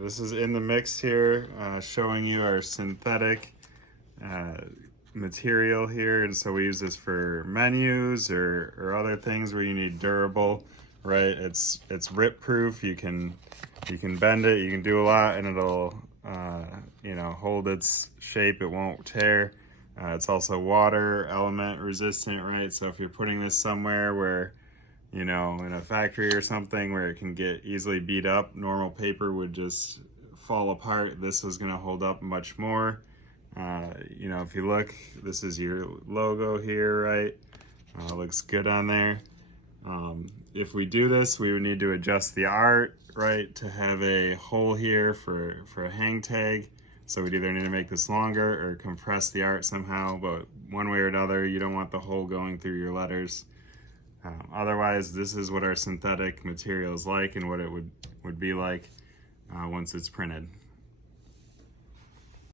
This is in the mix here, showing you our synthetic material here. And so we use this for menus or other things where you need durable, right? It's rip proof. You can bend it, you can do a lot, and it'll hold its shape. It won't tear. It's also water element resistant, right? So if you're putting this somewhere where, in a factory or something where it can get easily beat up, normal paper would just fall apart. This is going to hold up much more. If you look, this is your logo here, right? Looks good on there. If we do this, we would need to adjust the art, right, to have a hole here for a hang tag. So we'd either need to make this longer or compress the art somehow, but one way or another, you don't want the hole going through your letters. Otherwise, this is what our synthetic material is like and what it would be like once it's printed.